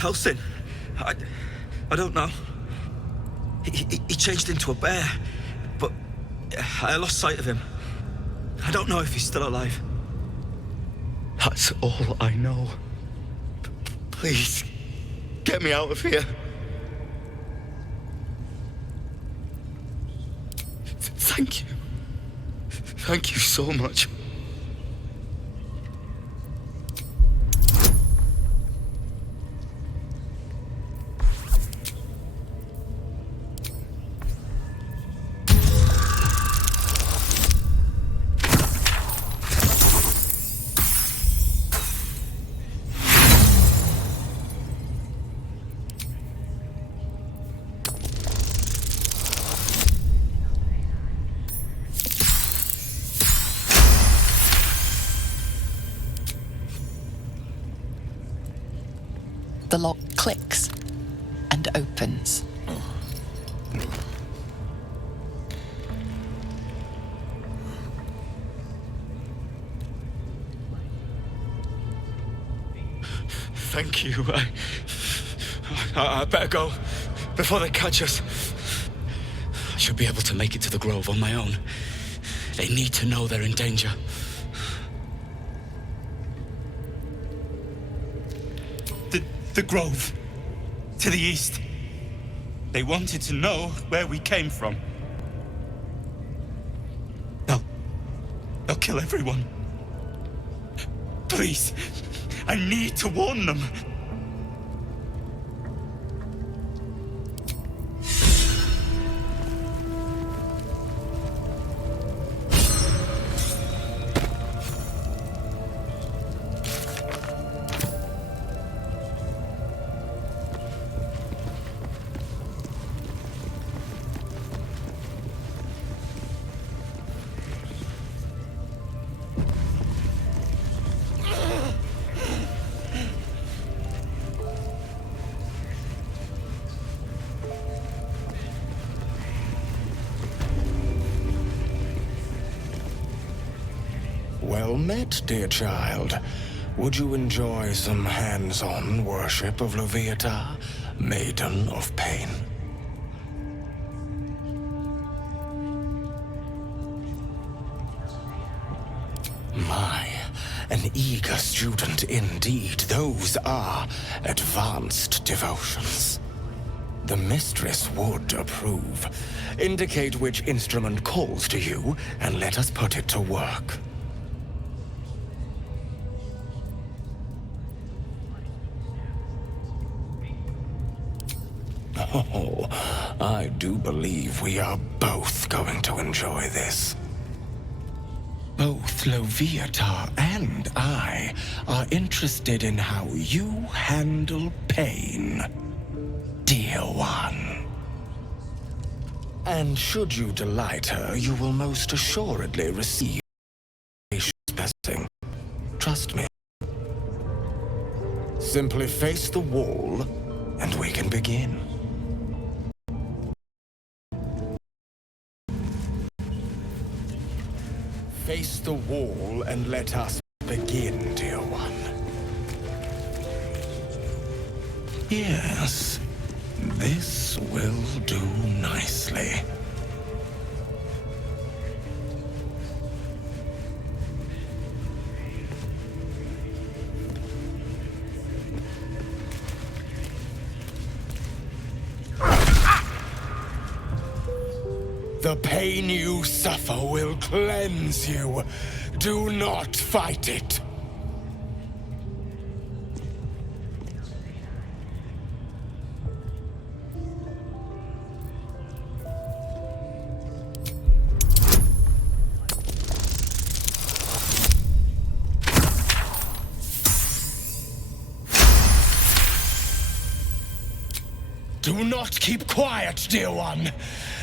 Helsing? I don't know. He changed into a bear, but I lost sight of him. I don't know if he's still alive. That's all I know. Please, get me out of here. Thank you. Thank you so much. The lock clicks and opens. Thank you. I better go before they catch us. I should be able to make it to the Grove on my own. They need to know they're in danger. The Grove. To the east. They wanted to know where we came from. They'll kill everyone. Please, I need to warn them. Well met, dear child. Would you enjoy some hands-on worship of Leviatha, Maiden of Pain? My, an eager student indeed. Those are advanced devotions. The mistress would approve. Indicate which instrument calls to you, and let us put it to work. Oh, I do believe we are both going to enjoy this. Both Leviatha and I are interested in how you handle pain, dear one. And should you delight her, you will most assuredly receive a blessing. Trust me. Simply face the wall, and we can begin. Face the wall and let us begin, dear one. Yes, this will do nicely. The pain you suffer will cleanse you. Do not fight it. Do not keep quiet, dear one.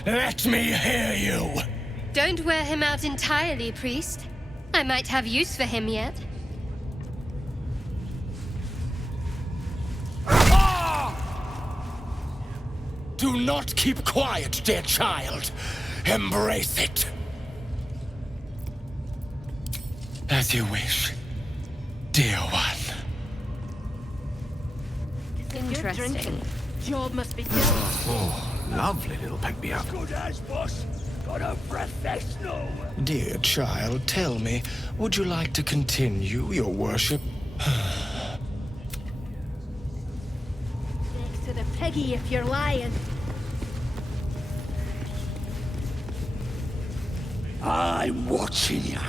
Let me hear you. Don't wear him out entirely, priest. I might have use for him yet. Do not keep quiet, dear child. Embrace it. As you wish, dear one. Interesting. Job must be done. Oh, lovely little pick-me-up. Good as, boss. Got a professional. Dear child, tell me, would you like to continue your worship? Next to the piggy if you're lying. I'm watching you.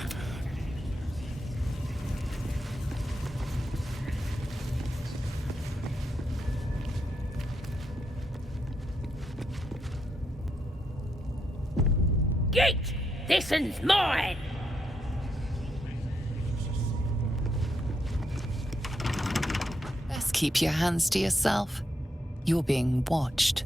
Gate! This one's mine! Best keep your hands to yourself. You're being watched.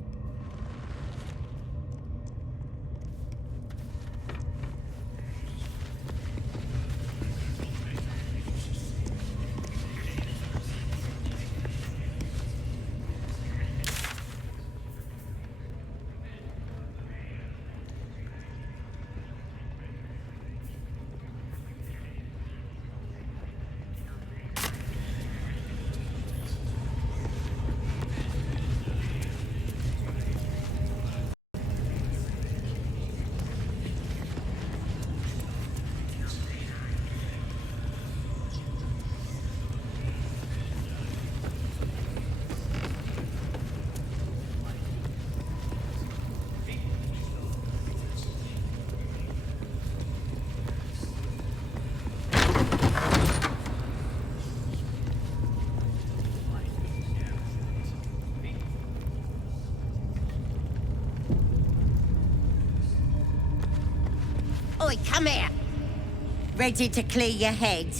Oi, come here. Ready to clear your head?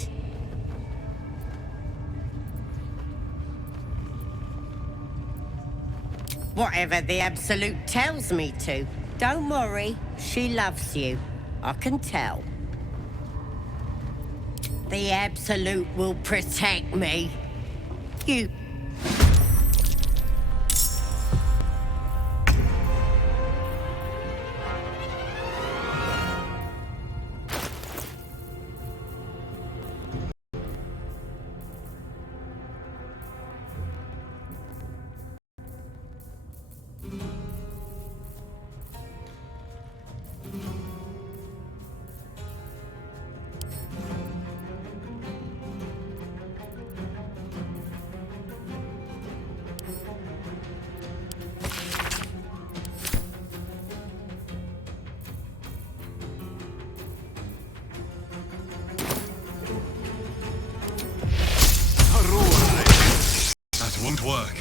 Whatever the Absolute tells me to. Don't worry, she loves you. I can tell. The Absolute will protect me. You... That won't work.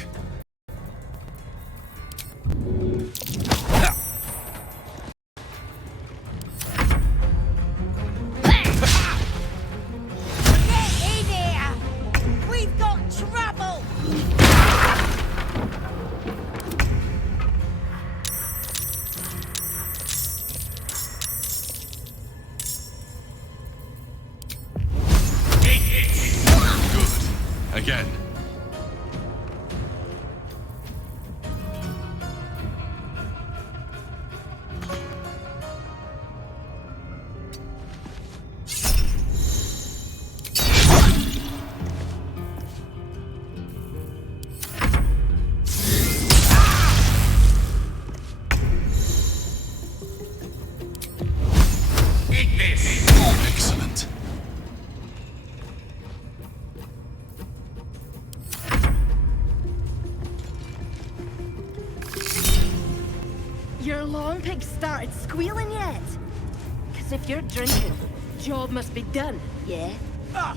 Get in here! We've got trouble! Good. Again. Excellent. Your long pig started squealing yet? Cause if you're drinking, job must be done, yeah? Ah,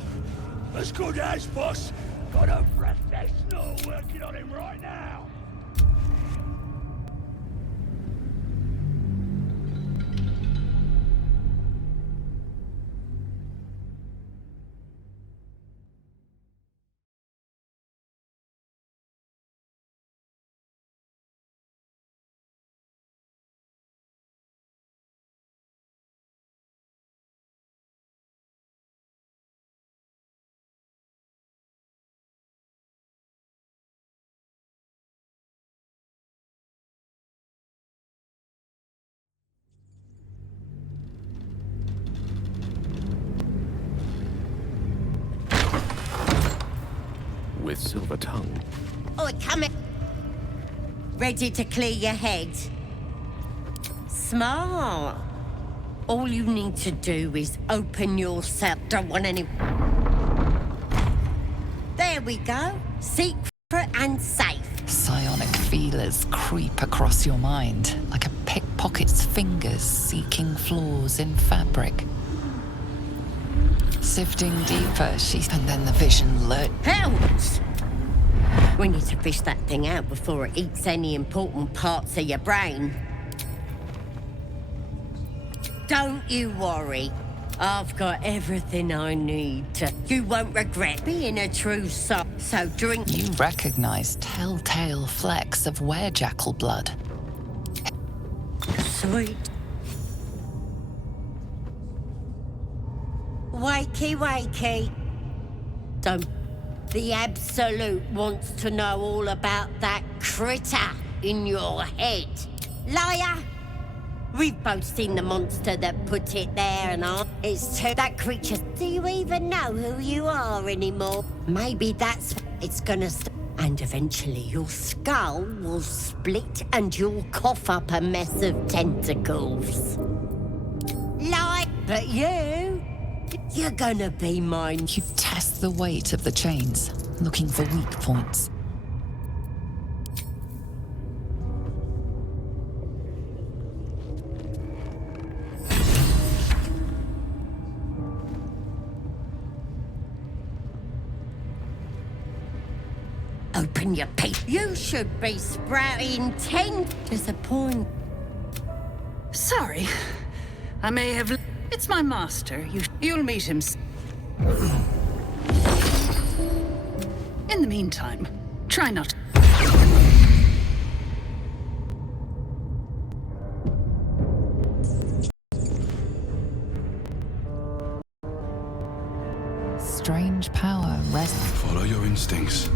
as good as, boss. Got a professional working on him right now. with silver tongue. Oh, come here. Ready to clear your head? Smart. All you need to do is open yourself. Don't want any... There we go. Secret and safe. Psionic feelers creep across your mind like a pickpocket's fingers seeking flaws in fabric. Sifting deeper, and then the vision lurks. Hells! We need to fish that thing out before it eats any important parts of your brain. Don't you worry. I've got everything I need to... You won't regret being a true soul. So drink... You recognize telltale flecks of werejackal blood. Sweet. Wakey, wakey. Don't... The Absolute wants to know all about that critter in your head. Liar! We've both seen the monster that put it there and all. It's too... That creature... Do you even know who you are anymore? Maybe that's... It's gonna... And eventually your skull will split and you'll cough up a mess of tentacles. Like... But you... You're gonna be mine. You test the weight of the chains, looking for weak points. Open your peep. You should be sprouting 10. Disappoint. Sorry. I may have... It's my master. You'll meet him. In the meantime, try not... Strange power rests. Follow your instincts.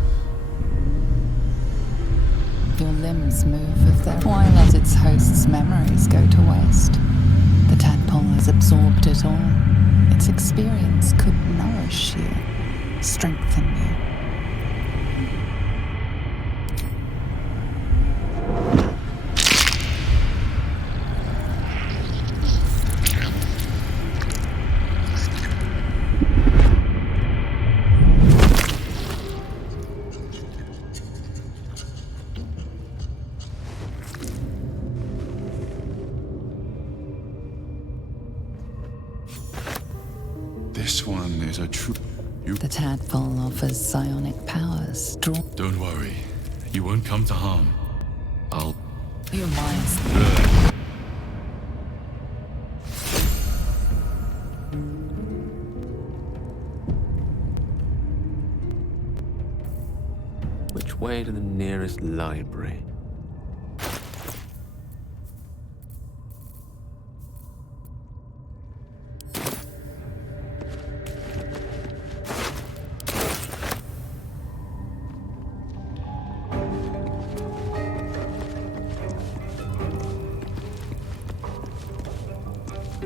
Your limbs move with their... Why let its host's memories go to waste? The tadpole has absorbed it all. Its experience could nourish you, strengthen you. This one is a true... The tadpole offers psionic powers. Don't worry. You won't come to harm. I'll... Your mind's... Which way to the nearest library?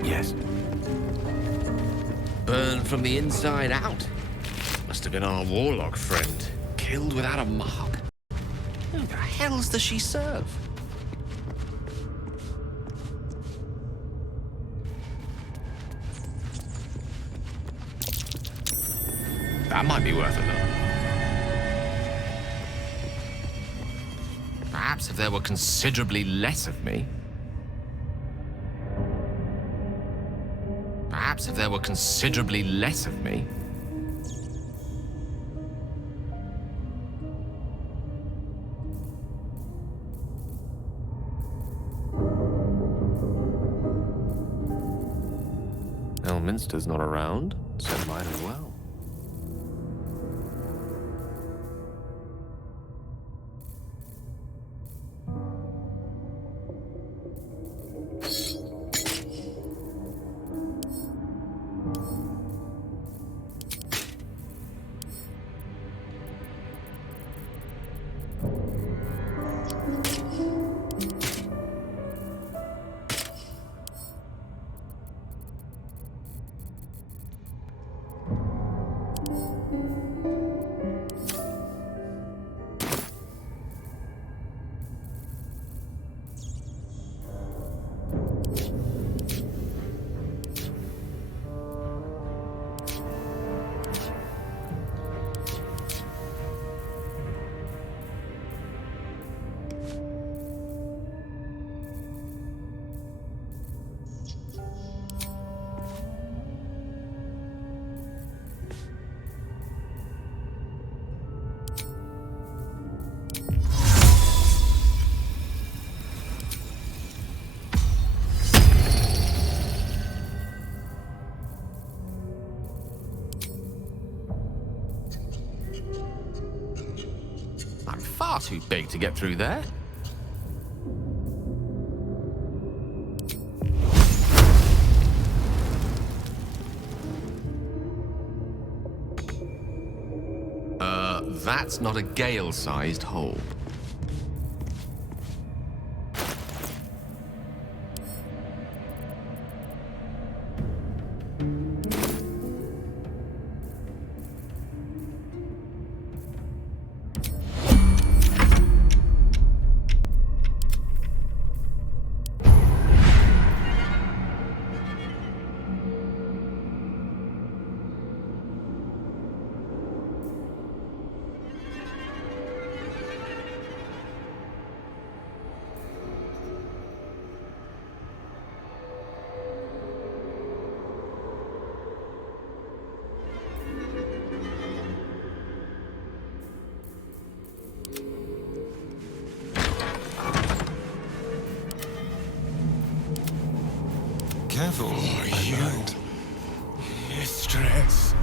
Yes. Burned from the inside out. Must have been our warlock friend. Killed without a mark. Who the hells does she serve? That might be worth a look. Perhaps if there were considerably less of me. Perhaps if there were considerably less of me. Elminster's not around, so might as well. I'm far too big to get through there. That's not a Gale-sized hole. Careful, you, mistress.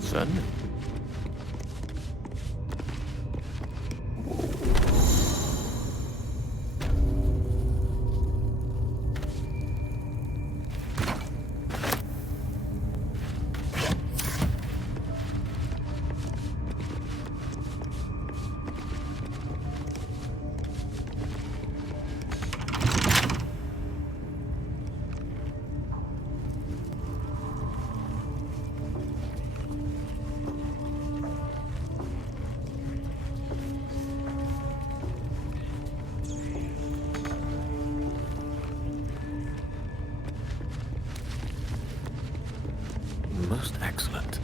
Certainly. Most excellent.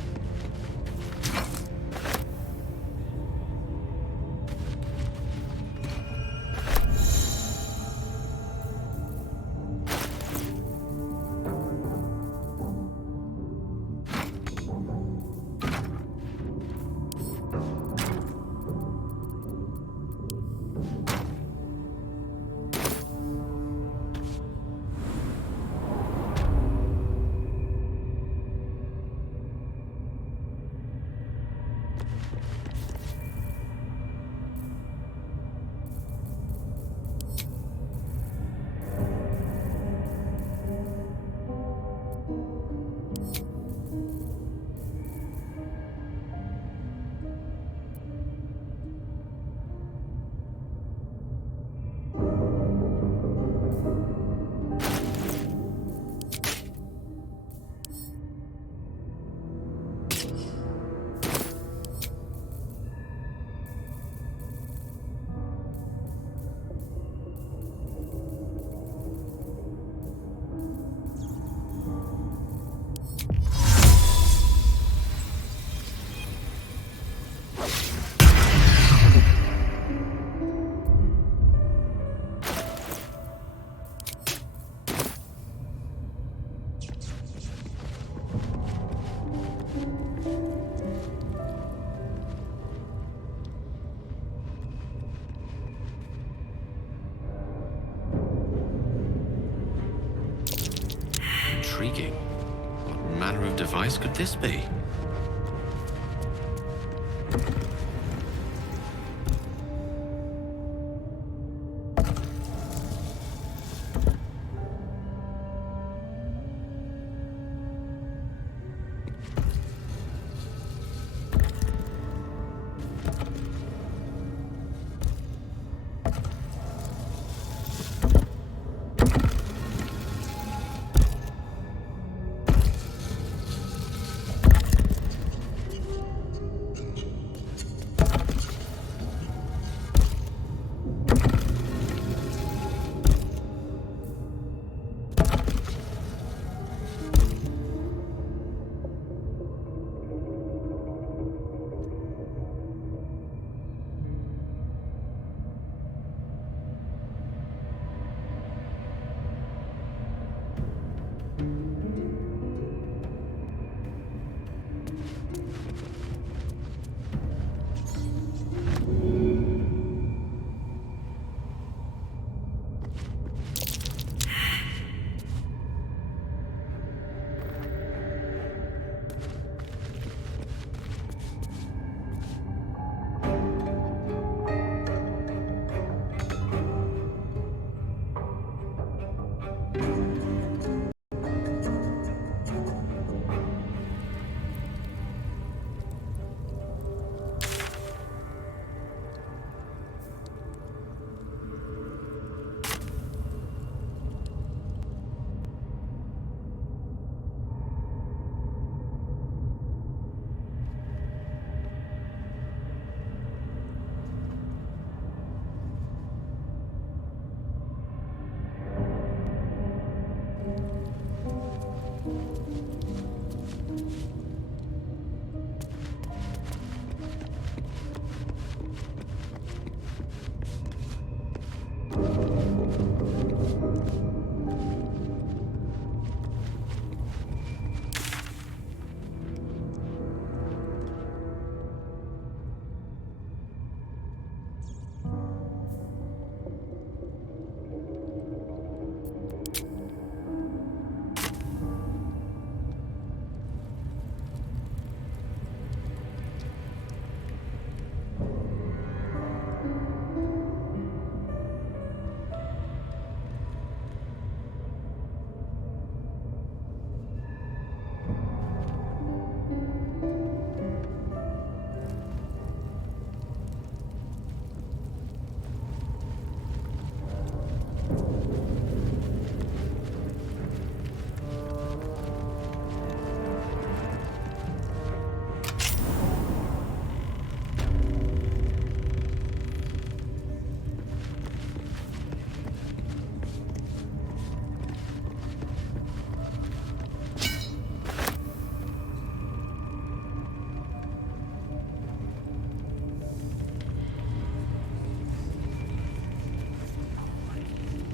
Intriguing. What manner of device could this be?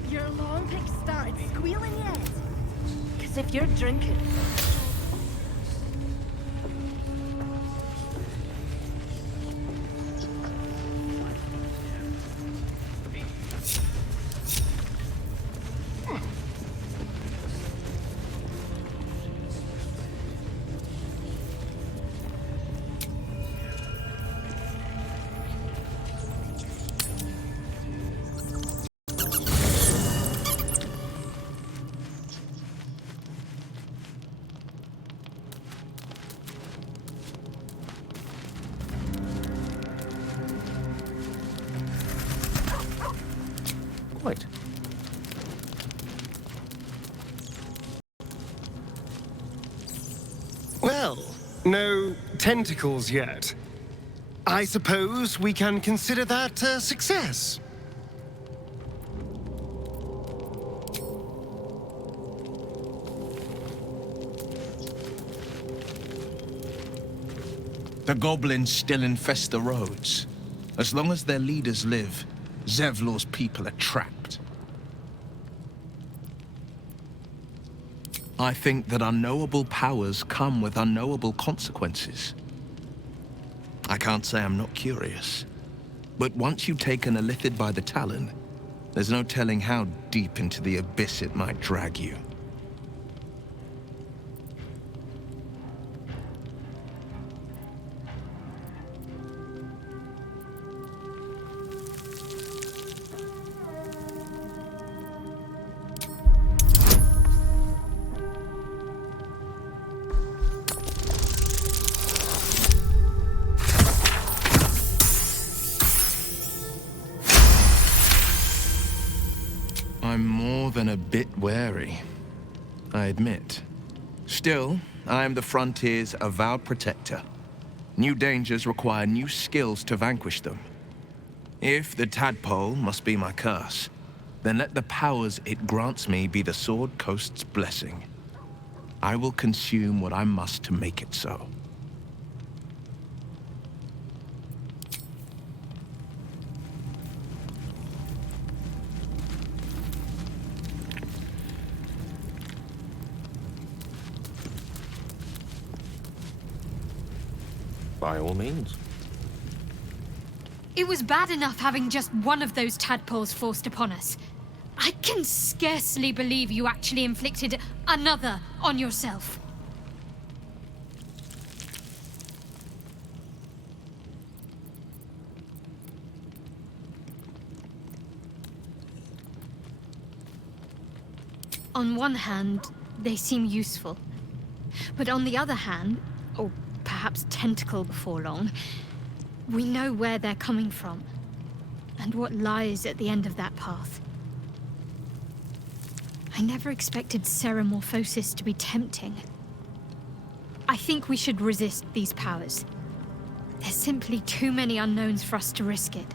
Your long pick started squealing yet? Because if you're drinking... Quite. Well, no tentacles yet. I suppose we can consider that a success. The goblins still infest the roads. As long as their leaders live, Zevlor's people are trapped. I think that unknowable powers come with unknowable consequences. I can't say I'm not curious, but once you've taken a lithid by the talon, there's no telling how deep into the abyss it might drag you. I'm more than a bit wary, I admit. Still, I am the frontier's avowed protector. New dangers require new skills to vanquish them. If the tadpole must be my curse, then let the powers it grants me be the Sword Coast's blessing. I will consume what I must to make it so. By all means. It was bad enough having just one of those tadpoles forced upon us. I can scarcely believe you actually inflicted another on yourself. On one hand, they seem useful. But on the other hand, or perhaps tentacle before long, we know where they're coming from, and what lies at the end of that path. I never expected ceremorphosis to be tempting. I think we should resist these powers. There's simply too many unknowns for us to risk it.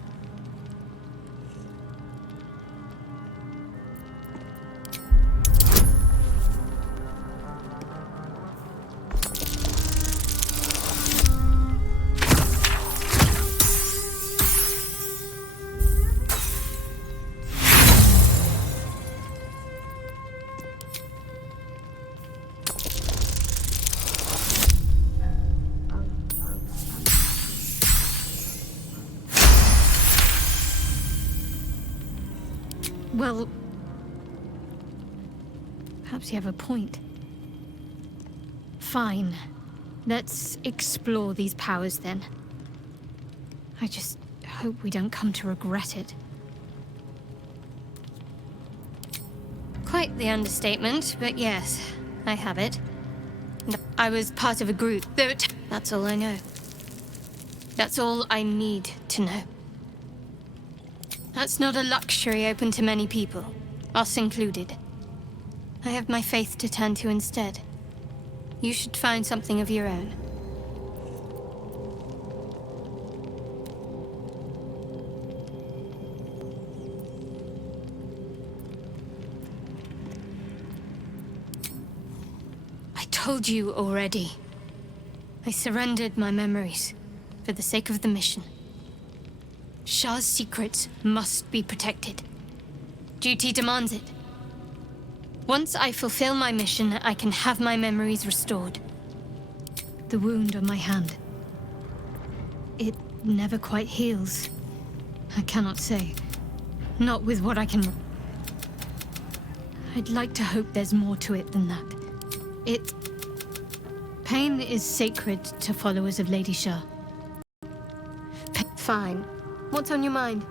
Well, perhaps you have a point. Fine. Let's explore these powers then. I just hope we don't come to regret it. Quite the understatement, but yes, I have it. I was part of a group. That's all I know. That's all I need to know. That's not a luxury open to many people, us included. I have my faith to turn to instead. You should find something of your own. I told you already. I surrendered my memories for the sake of the mission. Shah's secrets must be protected. Duty demands it. Once I fulfill my mission, I can have my memories restored. The wound on my hand. It never quite heals. I cannot say. Not with what I can... I'd like to hope there's more to it than that. Pain is sacred to followers of Lady Shah. Fine. What's on your mind?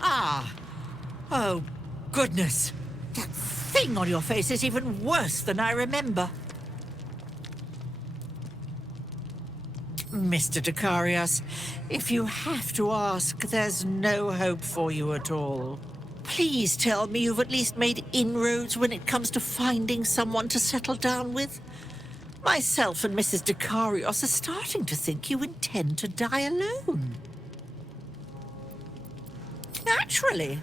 Ah! Oh, goodness. That thing on your face is even worse than I remember. Mr. Dekarios, if you have to ask, there's no hope for you at all. Please tell me you've at least made inroads when it comes to finding someone to settle down with. Myself and Mrs. Dekarios are starting to think you intend to die alone. Naturally.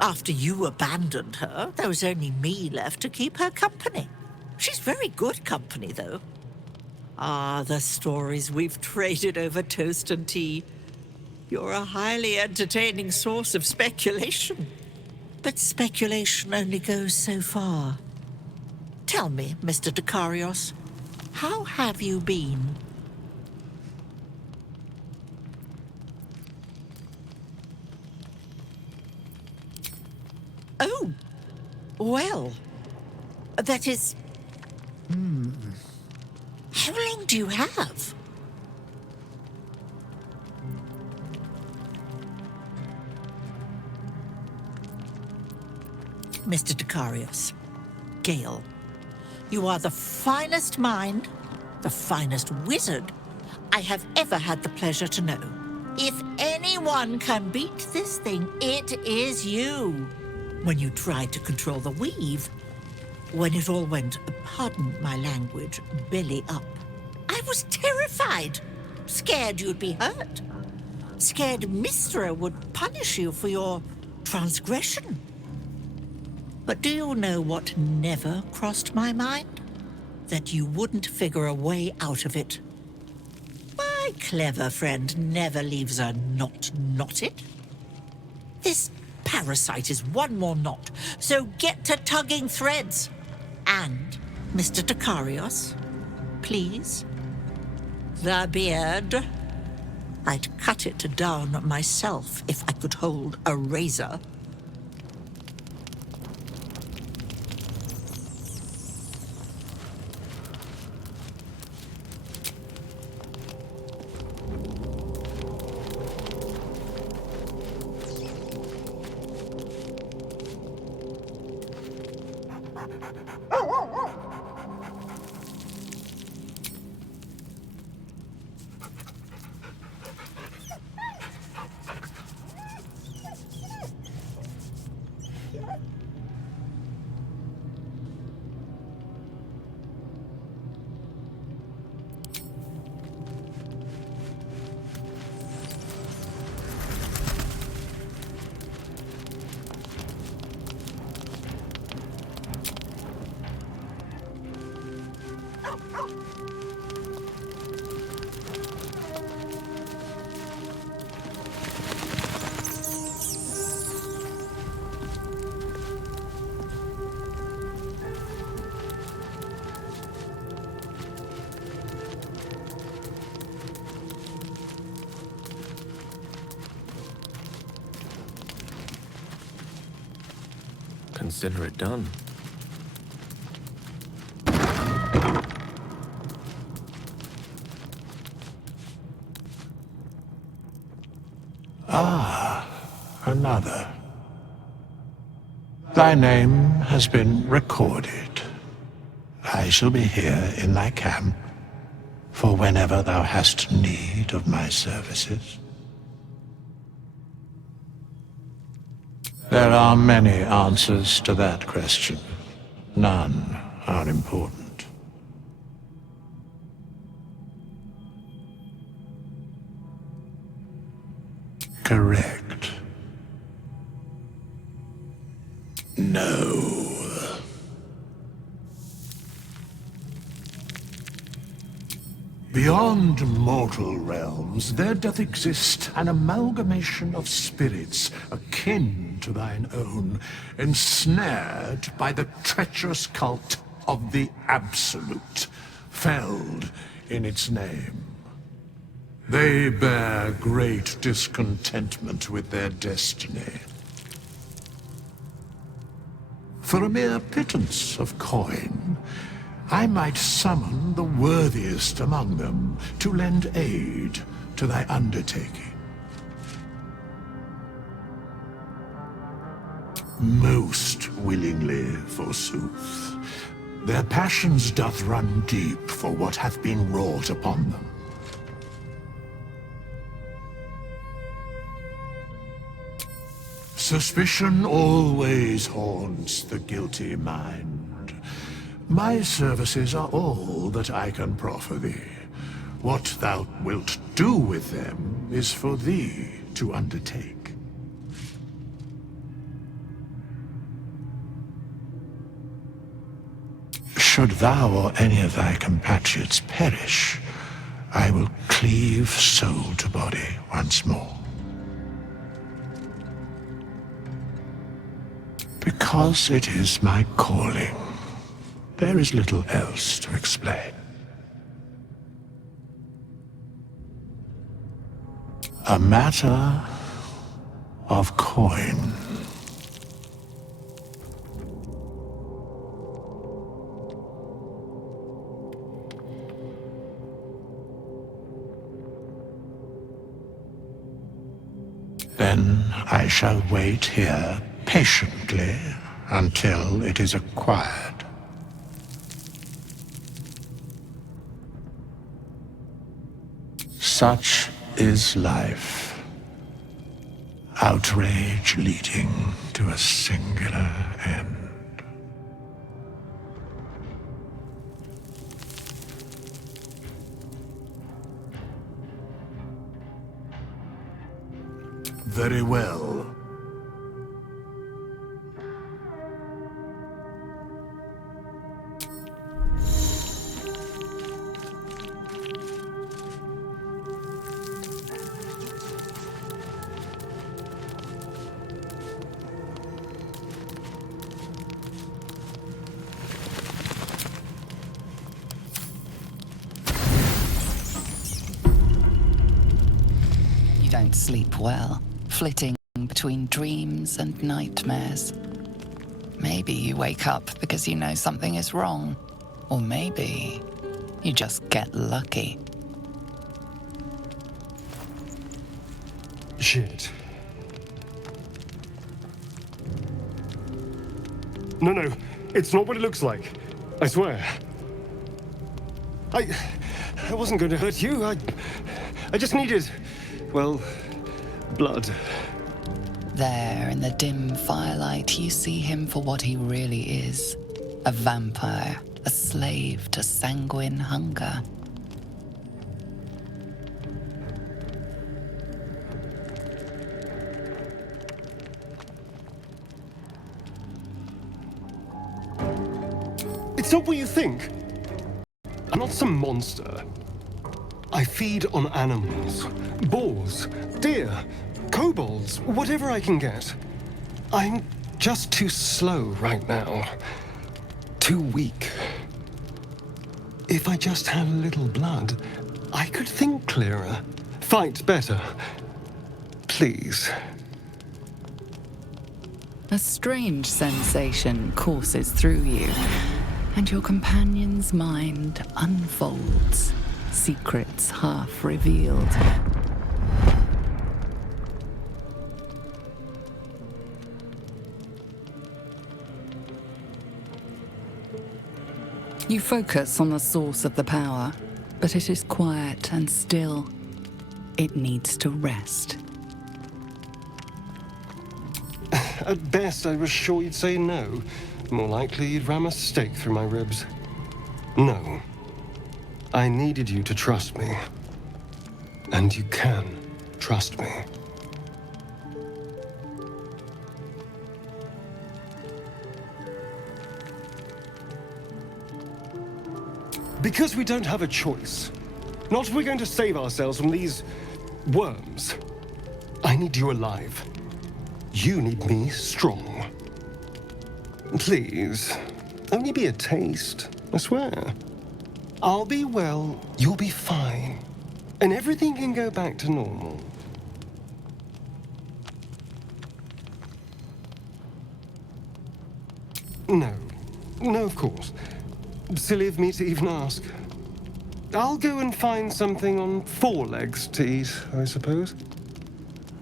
After you abandoned her, there was only me left to keep her company. She's very good company, though. Ah, the stories we've traded over toast and tea. You're a highly entertaining source of speculation. But speculation only goes so far. Tell me, Mr. Dekarios, how have you been? Oh, well, that is... How long do you have? Mr. Dekarios, Gale, you are the finest mind, the finest wizard I have ever had the pleasure to know. If anyone can beat this thing, it is you. When you tried to control the weave, when it all went, pardon my language, belly up, I was terrified, scared you'd be hurt, scared Mistra would punish you for your transgression. But do you know what never crossed my mind? That you wouldn't figure a way out of it. My clever friend never leaves a knot knotted. This parasite is one more knot, so get to tugging threads. And, Mr. Dakarios, please, the beard. I'd cut it down myself if I could hold a razor. Consider it done. Another. Thy name has been recorded. I shall be here in thy camp for whenever thou hast need of my services. There are many answers to that question. None are important. Correct. No. Beyond mortal realms, there doth exist an amalgamation of spirits akin to thine own, ensnared by the treacherous cult of the Absolute, felled in its name. They bear great discontentment with their destiny. For a mere pittance of coin, I might summon the worthiest among them to lend aid to thy undertaking. Most willingly, forsooth. Their passions doth run deep for what hath been wrought upon them. Suspicion always haunts the guilty mind. My services are all that I can proffer thee. What thou wilt do with them is for thee to undertake. Should thou or any of thy compatriots perish, I will cleave soul to body once more. Because it is my calling. There is little else to explain. A matter of coin. Then I shall wait here patiently until it is acquired. Such is life. Outrage leading to a singular end. Very well. don't sleep well, flitting between dreams and nightmares. Maybe you wake up because you know something is wrong, or maybe you just get lucky. Shit. No, it's not what it looks like. I swear. I wasn't going to hurt you. I just needed, well, blood. There, in the dim firelight, you see him for what he really is. A vampire, a slave to sanguine hunger. It's not what you think. I'm not some monster. I feed on animals. Boars, deer, kobolds, whatever I can get. I'm just too slow right now. Too weak. If I just had a little blood, I could think clearer, fight better. Please. A strange sensation courses through you, and your companion's mind unfolds, secrets half revealed. You focus on the source of the power, but it is quiet and still. It needs to rest. At best, I was sure you'd say no. More likely, you'd ram a stake through my ribs. No. I needed you to trust me. And you can trust me. Because we don't have a choice. Not if we're going to save ourselves from these worms. I need you alive. You need me strong. Please, only be a taste, I swear. I'll be well, you'll be fine. And everything can go back to normal. No, of course. Silly of me to even ask. I'll go and find something on 4 legs to eat, I suppose.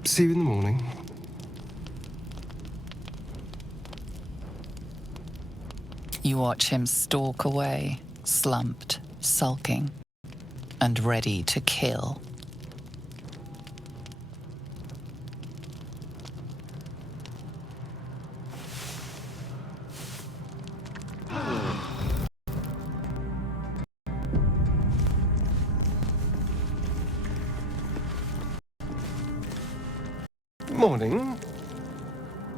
See you in the morning. You watch him stalk away, slumped, sulking, and ready to kill. Morning.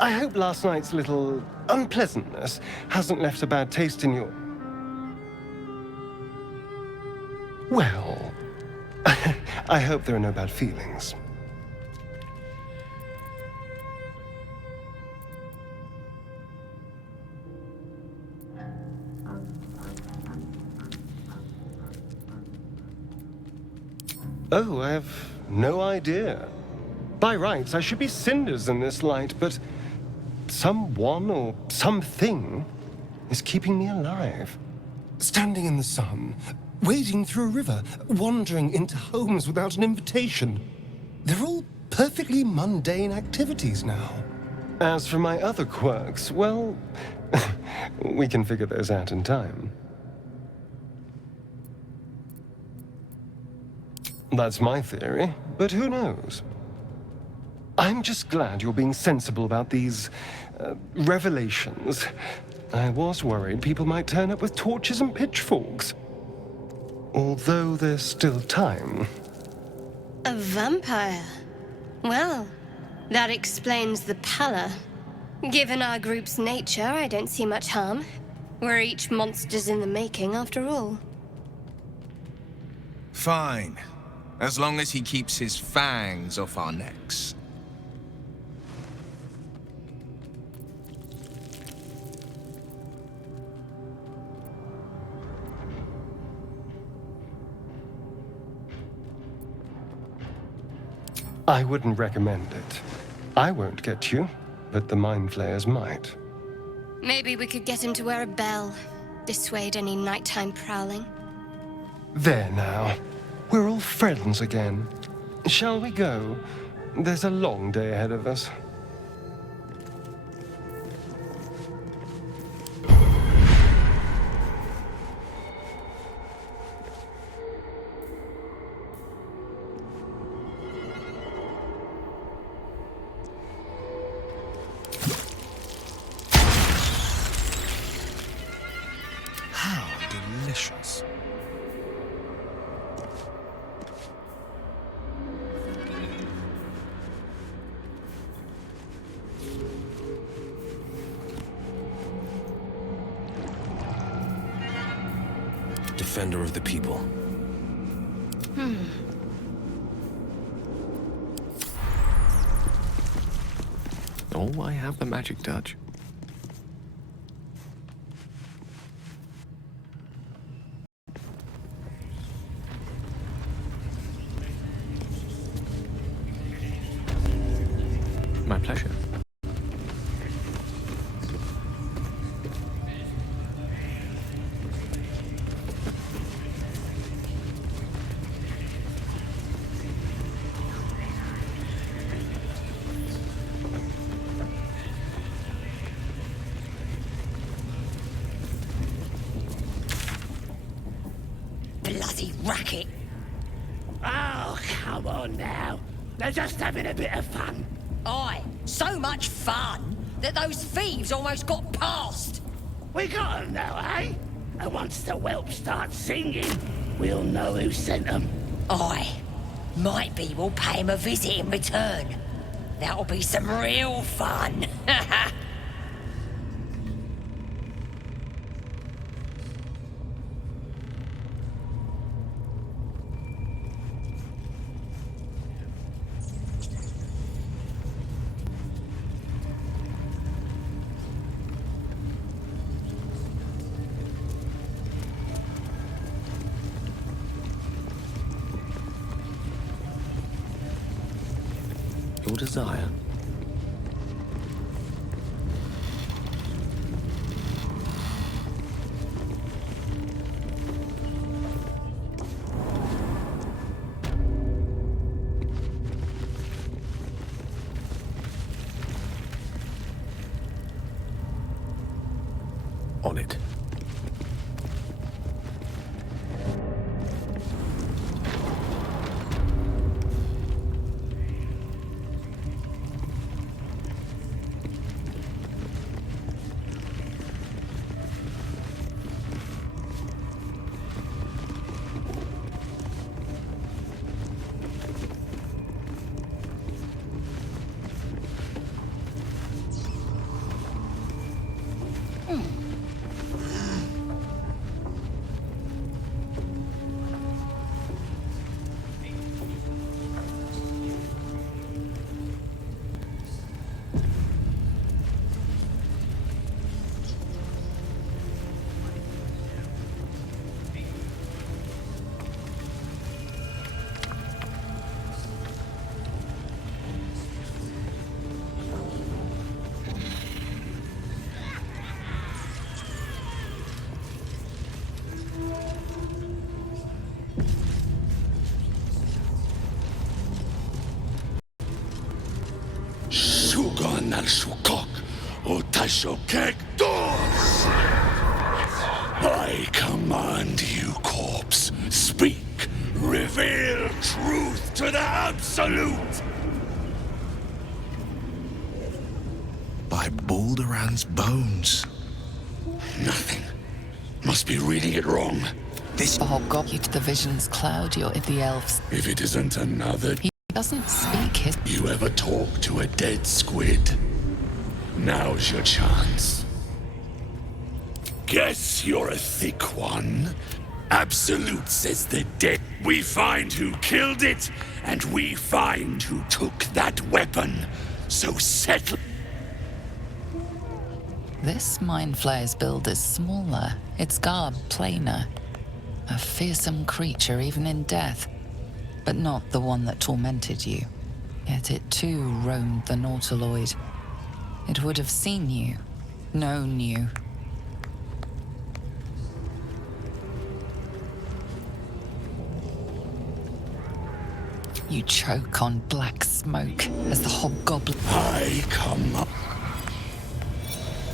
I hope last night's little unpleasantness hasn't left a bad taste in your... Well, I hope there are no bad feelings. Oh, I have no idea. By rights, I should be cinders in this light, but someone or something is keeping me alive. Standing in the sun, wading through a river, wandering into homes without an invitation. They're all perfectly mundane activities now. As for my other quirks, well, we can figure those out in time. That's my theory, but who knows? I'm just glad you're being sensible about these revelations. I was worried people might turn up with torches and pitchforks. Although there's still time. A vampire? Well, that explains the pallor. Given our group's nature, I don't see much harm. We're each monsters in the making, after all. Fine. As long as he keeps his fangs off our necks. I wouldn't recommend it. I won't get you, but the Mind Flayers might. Maybe we could get him to wear a bell. Dissuade any nighttime prowling. There now. We're all friends again. Shall we go? There's a long day ahead of us. How delicious. Defender of the people. Oh, I have the magic touch. My pleasure. Bloody racket. Oh, come on now. They're just having a bit of fun. Aye, so much fun that those thieves almost got past. We got 'em now, eh? And once the whelp starts singing, we'll know who sent 'em. Aye, might be we'll pay him a visit in return. That'll be some real fun. Your desire. On it. Shugan al Shukok, Otashokek Dos! I command you, corpse. Speak. Reveal truth to the Absolute. By Balduran's bones. Nothing. Must be reading it wrong. This fog got you to the vision's cloud, you're the elves. If it isn't another... He doesn't speak his... You ever talk to a dead squid? Now's your chance. Guess you're a thick one. Absolute says the dead. We find who killed it, and we find who took that weapon. So settle. This Mind Flayer's build is smaller, its garb plainer. A fearsome creature even in death, but not the one that tormented you. Yet it too roamed the Nautiloid. It would have seen you, known you. You choke on black smoke as the hobgoblin... I come up.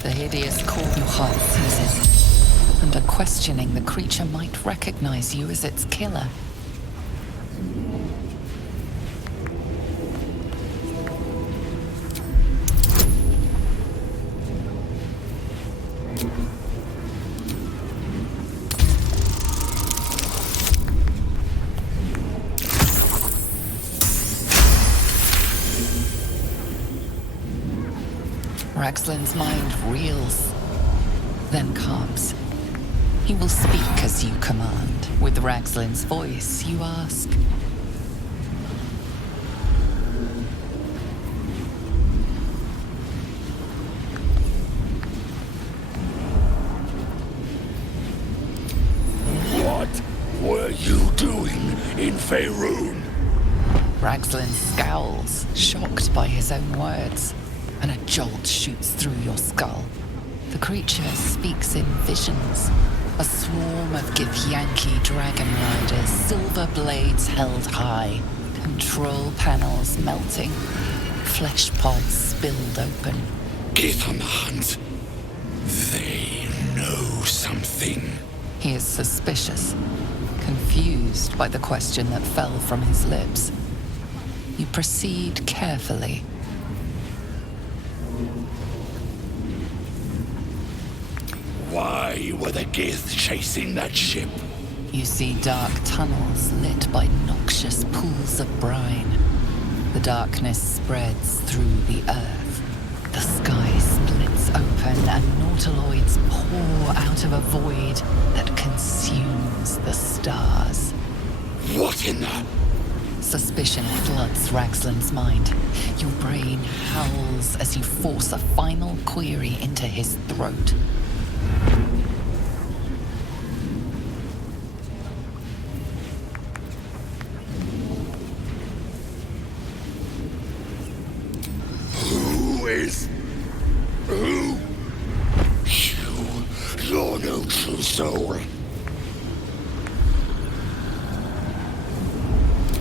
The hideous call your heart seizes. Under questioning, the creature might recognize you as its killer. Raxlin's mind reels, then calms. He will speak as you command. With Raxlin's voice, you ask. What were you doing in Faerun? Raxlin scowls, shocked by his own words, and a jolt shoots through your skull. The creature speaks in visions. A swarm of Githyanki dragon riders, silver blades held high, control panels melting, flesh pods spilled open. Githyanki. They know something. He is suspicious, confused by the question that fell from his lips. You proceed carefully. Why were the Gith chasing that ship? You see dark tunnels lit by noxious pools of brine. The darkness spreads through the earth. The sky splits open and nautiloids pour out of a void that consumes the stars. What in the... Suspicion floods Raxlin's mind. Your brain howls as you force a final query into his throat. Who? You're no true soul.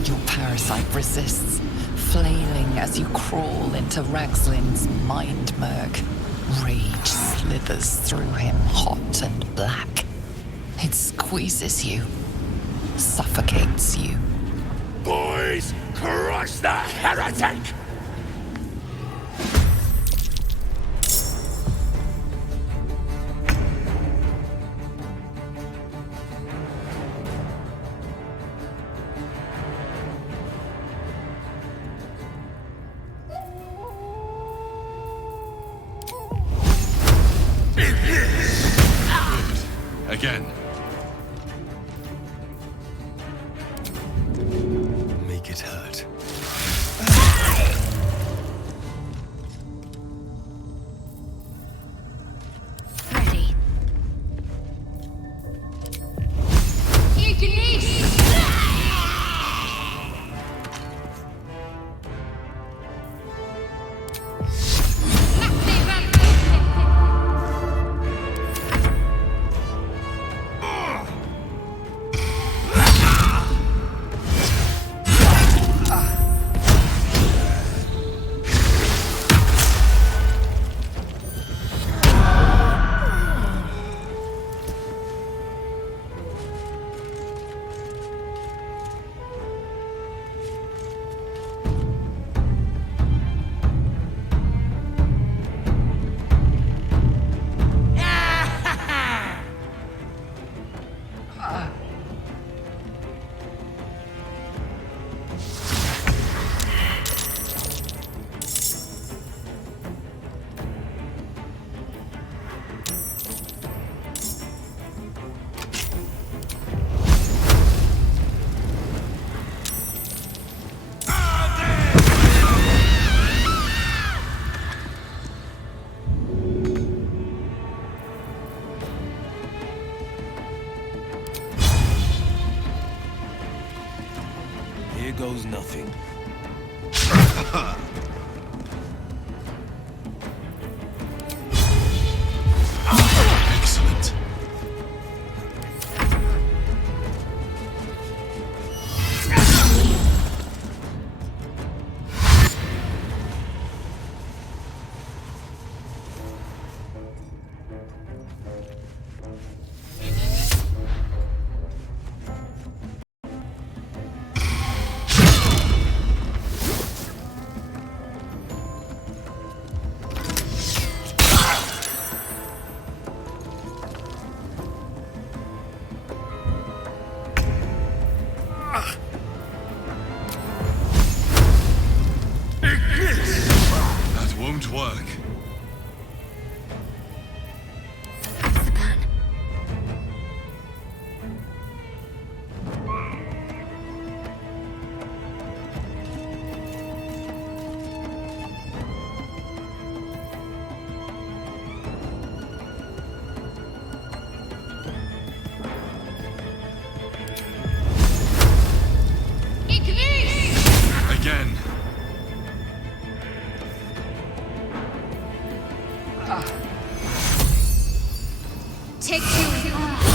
Your parasite resists, flailing as you crawl into Raxlin's mind murk. Rage slithers through him, hot and black. It squeezes you, suffocates you. Boys, crush the heretic! Again. Make it hurt. Ready. Here goes nothing. Excellent. That won't work. Again. Take two.